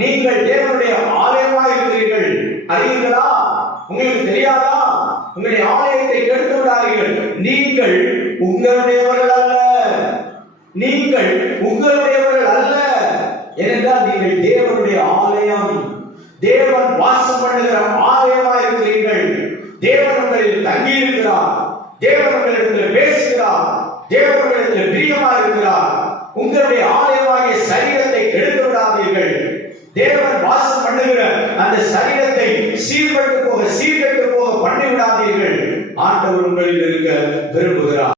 நீங்கள் தேவனுடைய ஆலயமாய் இருக்கிறீர்கள். அறிவீர்களா? உங்களுக்கு தெரியாதா? உங்களுடைய ஆலயத்தை கெடுத்து விடாதீர்கள். நீங்கள் உங்களுடையவர்கள் அல்ல. நீங்கள் உங்களுடையவர்கள் அல்ல. ஏனென்றால் நீங்கள் தேவனுடைய ஆலயம், தேவன் வாசம் பண்ணுகிற ஆலயமாய் இருக்கிறீர்கள். தேவன் உங்களில் தங்கி இருக்கிறார். தேவன் உங்களிடத்தில் பேசுகிறார். தேவன் உங்களிடத்தில் பிரியமா இருக்கிறார். உங்களுடைய ஆலயமாகிய சரீரத்தை கெடுத்து விடாதீர்கள். தேவன் வாசம் பண்ணுகிற அந்த சரீரத்தை சீர்கட்டு போக பண்ணி விடாதீர்கள். ஆண்டவர் உங்களில் இருக்க விரும்புகிறார்.